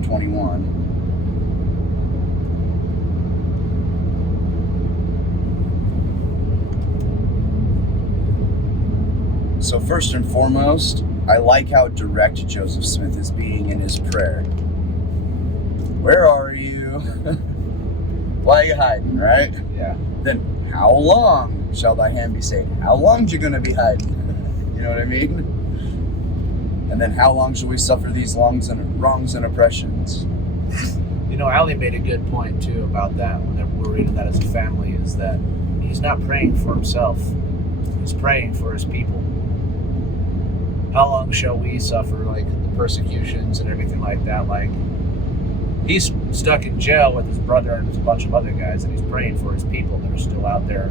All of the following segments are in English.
1:21. So first and foremost, I like how direct Joseph Smith is being in his prayer. Where are you? Why are you hiding, right? Yeah. Then how long shall thy hand be stayed? How long you gonna be hiding? You know what I mean? And then how long shall we suffer these wrongs and oppressions? You know, Ali made a good point too about that when we're reading that as a family, is that he's not praying for himself. He's praying for his people. How long shall we suffer, like, the persecutions and everything like that? Like, he's stuck in jail with his brother and a bunch of other guys, and he's praying for his people that are still out there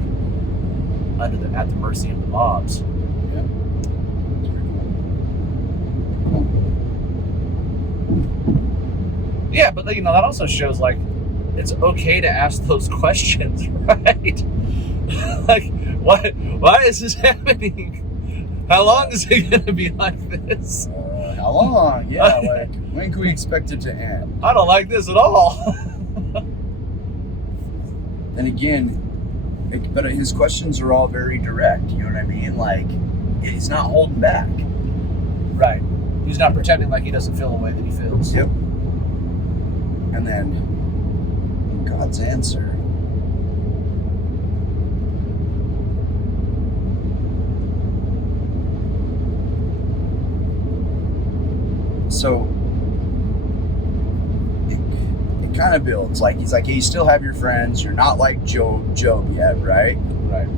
at the mercy of the mobs. Yeah. Yeah, but you know, that also shows, like, it's okay to ask those questions, right? Like, why is this happening? How long is it going to be like this? How long? Yeah, like, when can we expect it to end? I don't like this at all. And again, but his questions are all very direct, you know what I mean? Like, he's not holding back. Right. He's not pretending like he doesn't feel the way that he feels. Yep. And then God's answer. So it kind of builds. Like, he's like, hey, you still have your friends. You're not like Job yet, right? Right.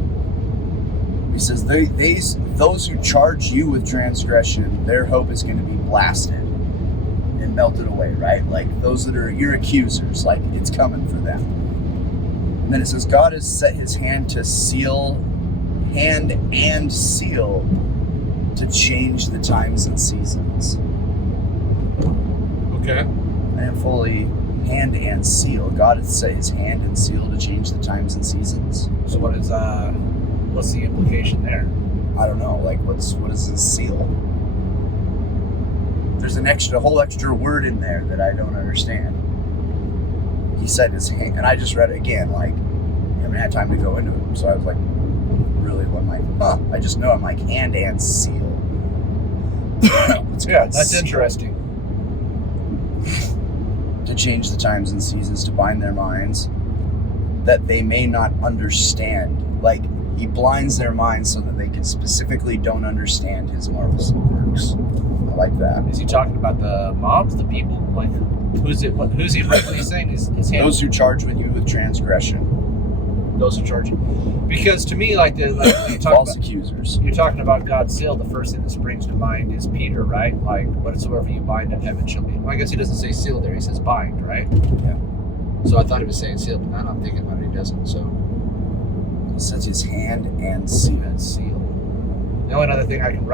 He says, those who charge you with transgression, their hope is going to be blasted and melted away, right? Like, those that are your accusers, like, it's coming for them. And then it says, God has set his hand and seal to change the times and seasons. Okay. And fully hand and seal. God has set his hand and seal to change the times and seasons. So what's the implication there? I don't know. Like, what is this seal? There's a whole extra word in there that I don't understand. He set his hand, and I just read it again. Like, I haven't had time to go into it, so I was like, really, I'm like, I just know I'm like hand and seal. Yeah, that's interesting. To change the times and seasons, to bind their minds, that they may not understand. Like, he blinds their minds so that they can specifically don't understand his marvelous works. I like that. Is he talking about the mobs, the people? Like, who's he saying? His hand? Those who charge with you with transgression. Those who charge you. Because to me, like when you talk False about, accusers. you're talking about God's seal, the first thing that springs to mind is Peter, right? Like, whatsoever you bind in heaven shall be. Well, I guess he doesn't say seal there, he says bind, right? Yeah. So I thought he was saying seal, but now I'm thinking about it, he doesn't, so. He sets his hand and seal. And seal. The only other thing I can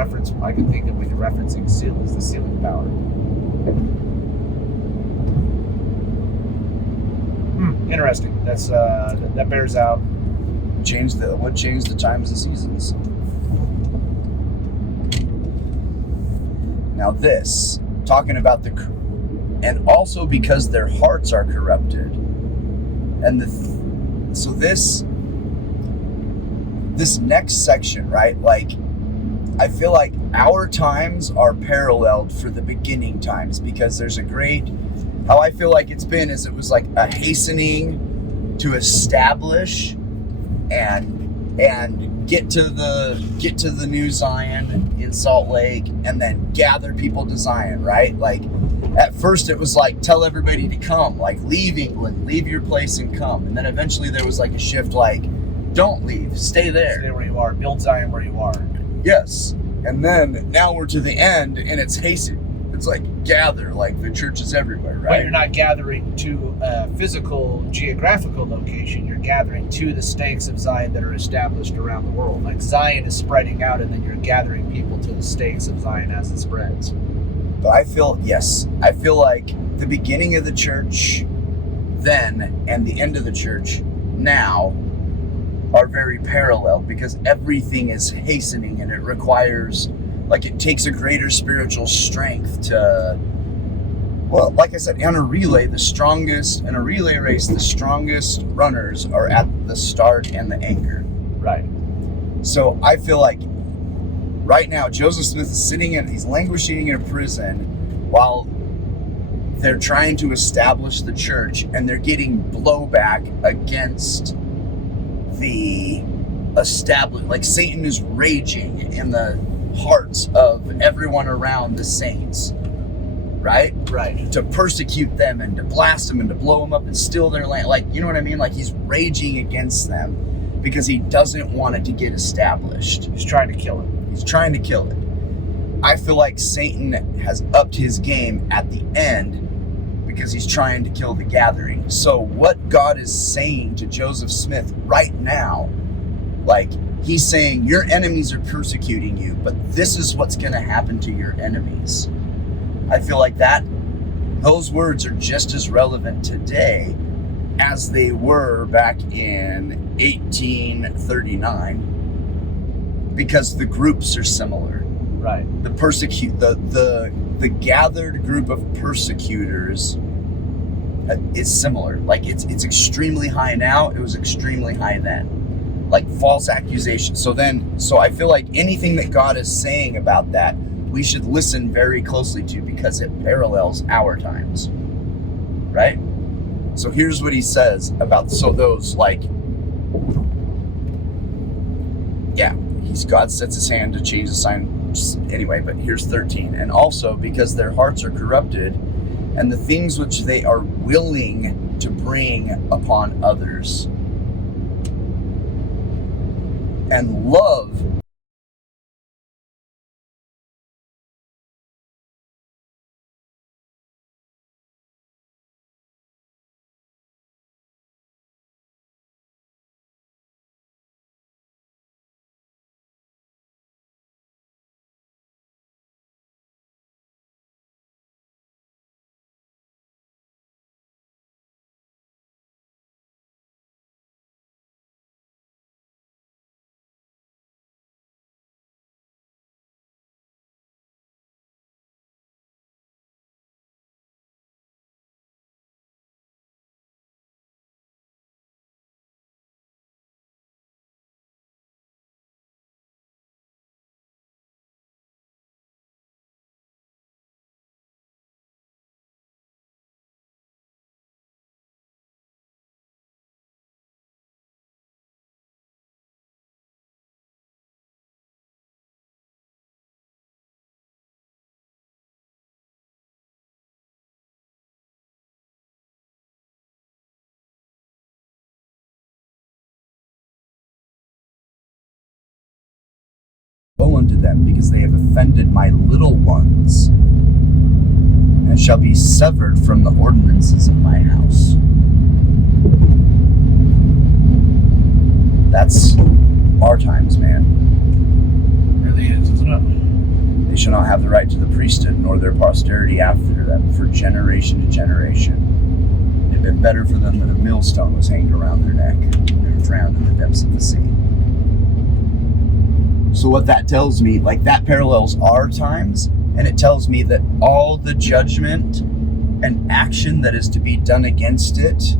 think of when you're referencing seal is the sealing power. Interesting. That bears out. What changed the times and seasons? Now this, talking about and also because their hearts are corrupted, and so this next section, right? Like, I feel like our times are paralleled for the beginning times, because there's how I feel like it was like a hastening to establish and get to the new Zion in Salt Lake, and then gather people to Zion, right? Like, at first it was like, tell everybody to come, like, leave England, leave your place and come. And then eventually there was like a shift, like, don't leave, stay there. Stay where you are, build Zion where you are. Yes. And then now we're to the end, and it's hasten. It's like gather, like the church is everywhere, right? But you're not gathering to a physical, geographical location. You're gathering to the stakes of Zion that are established around the world. Like, Zion is spreading out, and then you're gathering people to the stakes of Zion as it spreads. But I feel like the beginning of the church then and the end of the church now are very parallel, because everything is hastening, and it takes a greater spiritual strength to Well, like I said, in a relay race, the strongest runners are at the start and the anchor. Right. So I feel like right now Joseph Smith is he's languishing in a prison while they're trying to establish the church, and they're getting blowback against the established. Like, Satan is raging in the hearts of everyone around the saints, right? Right. To persecute them and to blast them and to blow them up and steal their land. Like, you know what I mean? Like, he's raging against them because he doesn't want it to get established. He's trying to kill it. He's trying to kill it. I feel like Satan has upped his game at the end because he's trying to kill the gathering. So what God is saying to Joseph Smith right now, like, he's saying, your enemies are persecuting you, but this is what's going to happen to your enemies. I feel like those words are just as relevant today as they were back in 1839, because the groups are similar. Right. The gathered group of persecutors is similar. Like, it's extremely high now. It was extremely high then. Like, false accusations. So I feel like anything that God is saying about that, we should listen very closely to, because it parallels our times. Right? So here's what he says about those, like, yeah, God sets his hand to change the sign. Anyway, but here's 13. And also because their hearts are corrupted, and the things which they are willing to bring upon others. And love woe unto them, because they have offended my little ones, and shall be severed from the ordinances of my house. That's our times, man. It really is, isn't it? They shall not have the right to the priesthood, nor their posterity after them, for generation to generation. It had been better for them that a millstone was hanged around their neck, and drowned in the depths of the sea. So what that tells me, like, that parallels our times, and it tells me that all the judgment and action that is to be done against it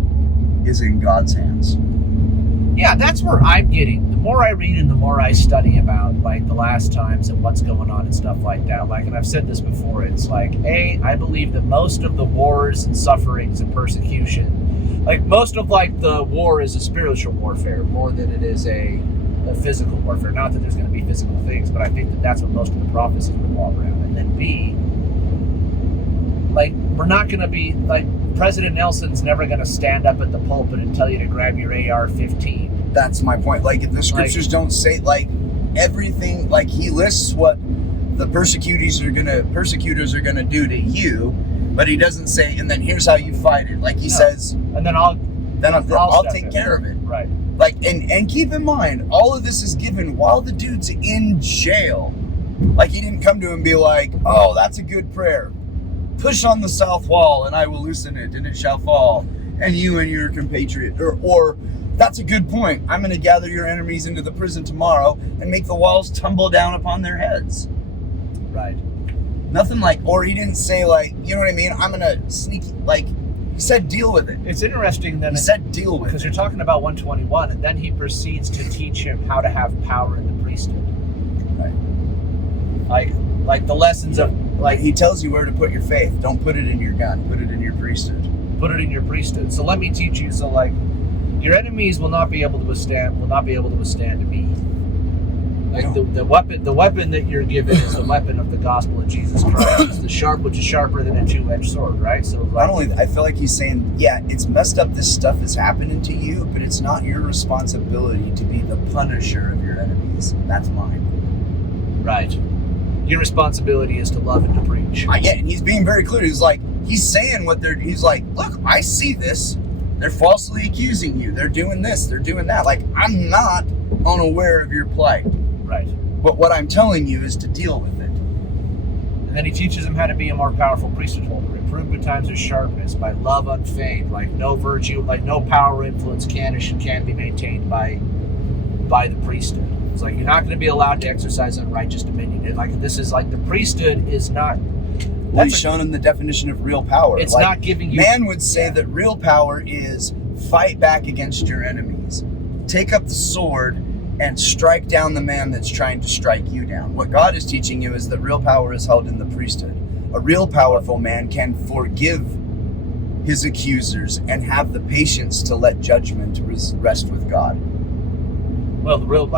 is in God's hands. Yeah, that's where I'm getting. The more I read and the more I study about, like, the last times and what's going on and stuff like that. Like, and I've said this before, it's like, I believe that most of the wars and sufferings and persecution, like, most of, like, the war is a spiritual warfare more than it is a physical warfare. Not that there's going to be physical things, but I think that that's what most of the prophecies revolve around. And then B, like, we're not going to be, like, President Nelson's never going to stand up at the pulpit and tell you to grab your AR-15. That's my point. Like, if the scriptures don't say, like, everything, like, he lists what the persecutors are gonna do to you, but he doesn't say, and then here's how you fight it. Like, he says, and then I'll take care of it. Right. Like, and keep in mind, all of this is given while the dude's in jail. Like, he didn't come to him and be like, oh, that's a good prayer. Push on the south wall and I will loosen it and it shall fall, and you and your compatriot. Or that's a good point. I'm going to gather your enemies into the prison tomorrow and make the walls tumble down upon their heads. Right. Nothing like, or he didn't say like, you know what I mean? I'm gonna sneak, like, he said deal with it. It's interesting that He said deal with because it. you're talking about 121, and then he proceeds to teach him how to have power in the priesthood. Right. Like the lessons of Like, he tells you where to put your faith. Don't put it in your gun. Put it in your priesthood. put it in your priesthood. So let me teach you. So like, your enemies will not be able to withstand me. Like the weapon that you're given is the weapon of the gospel of Jesus Christ. It's the sharp, which is sharper than a two-edged sword, right? So like, Not only, I feel like he's saying, yeah, it's messed up. This stuff is happening to you, but it's not your responsibility to be the punisher of your enemies. That's mine. right. Your responsibility is to love and to preach. Yeah, and he's being very clear. He's like, he's saying what they're. He's like, look, I see this. They're falsely accusing you. They're doing this. They're doing that. Like, I'm not unaware of your plight. Right. But what I'm telling you is to deal with it. And then he teaches him how to be a more powerful priesthood holder, improved with times of sharpness, by love unfeigned, like no virtue, like no power or influence can be maintained by the priesthood. It's like you're not going to be allowed to exercise unrighteous dominion. And like this is like the priesthood is not. Well, he's shown him the definition of real power. It's like, not giving you. Man would say that real power is fight back against your enemies, take up the sword, and strike down the man that's trying to strike you down. What God is teaching you is that real power is held in the priesthood. A real powerful man can forgive his accusers and have the patience to let judgment rest with God. Well, the world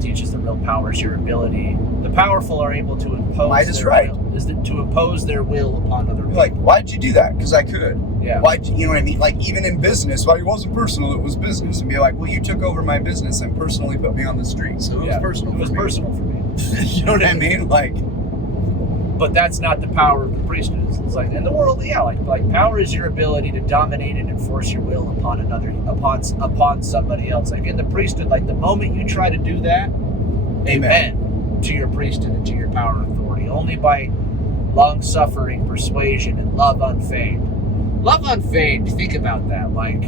teaches the real power is your ability. The powerful are able to impose. Might is right. To impose their will upon other people. Like, why'd you do that? Because I could. Yeah. Why'd you know what I mean? Like, even in business, it wasn't personal, it was business. And be like, well, you took over my business and personally put me on the street. So it was personal. It was personal for me. You know what I mean? Like, but that's not the power of the priesthood. It's like in the world, like power is your ability to dominate and enforce your will upon somebody else. Like in the priesthood, like the moment you try to do that, amen to your priesthood and to your power and authority. Only by long-suffering, persuasion, and love unfeigned. Love unfeigned. Think about that. Like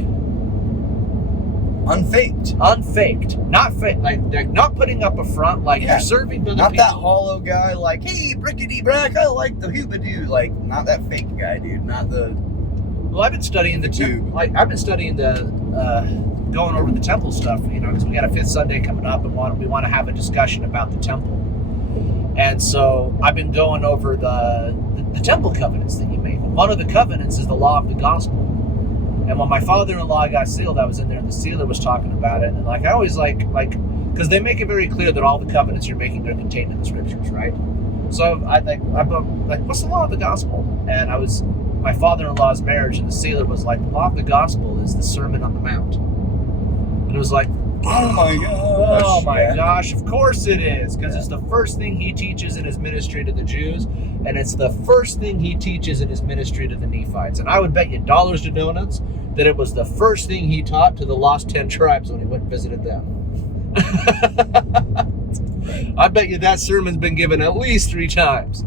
unfaked, not fake. Like not putting up a front. Like you're serving other not people. That hollow guy. Like, hey, brickety brack, I like the hoobadoo. Like, not that fake guy, dude. Not the. Well, I've been studying the tube. I've been studying the going over the temple stuff. You know, because we got a fifth Sunday coming up, and we want to have a discussion about the temple. And so I've been going over the temple covenants that you made. One of the covenants is the law of the gospel. And when my father-in-law got sealed, I was in there and the sealer was talking about it. And like I always like because they make it very clear that all the covenants you're making are contained in the scriptures, right? So I'm like, what's the law of the gospel? And I was my father-in-law's marriage, and the sealer was like, the law of the gospel is the Sermon on the Mount. And it was like, oh my gosh. Oh my gosh, of course it is. Because it's the first thing he teaches in his ministry to the Jews, and it's the first thing he teaches in his ministry to the Nephites. And I would bet you dollars to donuts that it was the first thing he taught to the lost 10 tribes when he went and visited them. I bet you that sermon's been given at least 3 times.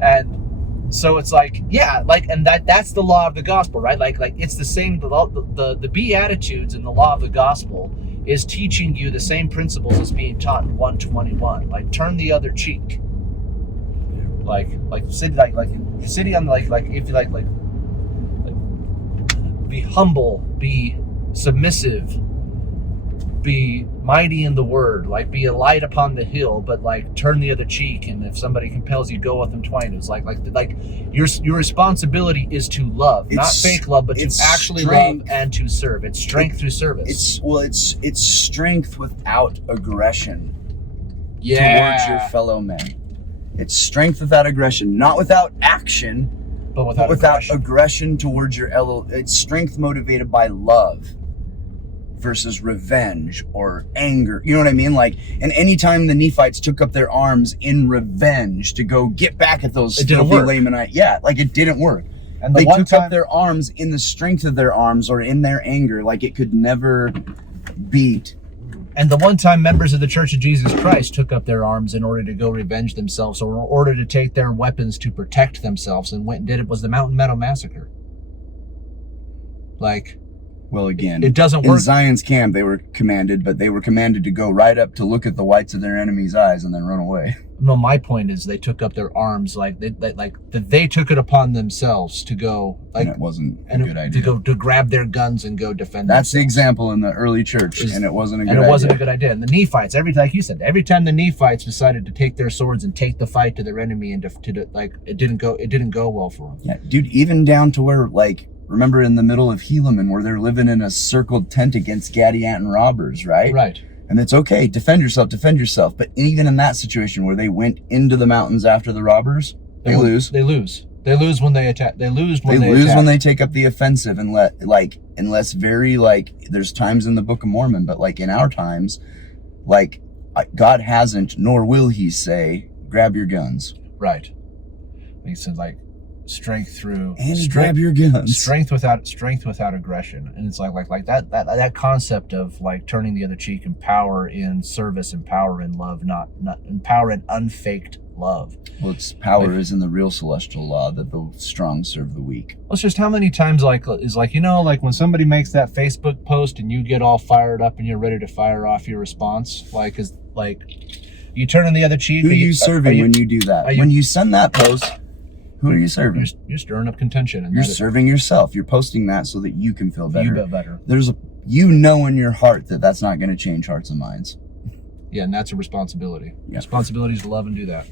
And so it's like, and that's the law of the gospel, right? Like it's the same, the Beatitudes in the law of the gospel is teaching you the same principles as being taught in 121. Like turn the other cheek. Like sit sitting on if you like be humble, be submissive, be mighty in the word, like be a light upon the hill, but like turn the other cheek, and if somebody compels you, go with them twice. It's like your responsibility is to love, not fake love, but to actually love and to serve. It's strength through service. It's strength without aggression towards your fellow men. It's strength without aggression, not without action, but without aggression towards your it's strength motivated by love versus revenge or anger. You know what I mean? Like, and anytime the Nephites took up their arms in revenge to go get back at those filthy Lamanites, it didn't work. And they took up their arms in the strength of their arms or in their anger, like it could never beat. And the one time members of the Church of Jesus Christ took up their arms in order to go revenge themselves, or in order to take their weapons to protect themselves, and went and did it was the Mountain Meadow Massacre. Like, Well, again, It doesn't in work. Zion's camp, they were commanded to go right up to look at the whites of their enemies' eyes and then run away. No, my point is they took up their arms, like they took it upon themselves to go, like, And it wasn't a and good idea. to grab their guns and go defend. That's the themselves. example in the early church, and it wasn't a good idea. And it wasn't a good idea. And the Nephites, like you said, every time the Nephites decided to take their swords and take the fight to their enemy, and it didn't go well for them. Yeah, dude, even down to where, like, remember in the middle of Helaman where they're living in a circled tent against Gadianton robbers, right? Right. And it's okay, defend yourself. But even in that situation where they went into the mountains after the robbers, they lose. They lose. They lose when they attack. They lose when They they lose attack. when they take up the offensive, unless very, like, there's times in the Book of Mormon, but like in our times, like, God hasn't, nor will he say, grab your guns. Right. He said, like, strength through And grab your guns. strength without aggression. And it's like that concept of, like, turning the other cheek, and power in service and power in love, not and power in unfaked love. Well, its power is in the real celestial law that the strong serve the weak. Well, it's just how many times, like, is like, you know, like when somebody makes that Facebook post and you get all fired up and you're ready to fire off your response, like, is like, you turning the other cheek. Who are you serving when you do that? When you send that post, who are you serving? You're stirring up contention. And You're serving yourself. You're posting that so that you can feel better. You feel better. You know in your heart that that's not going to change hearts and minds. Yeah, and that's a responsibility. Yeah. Responsibility is to love and do that.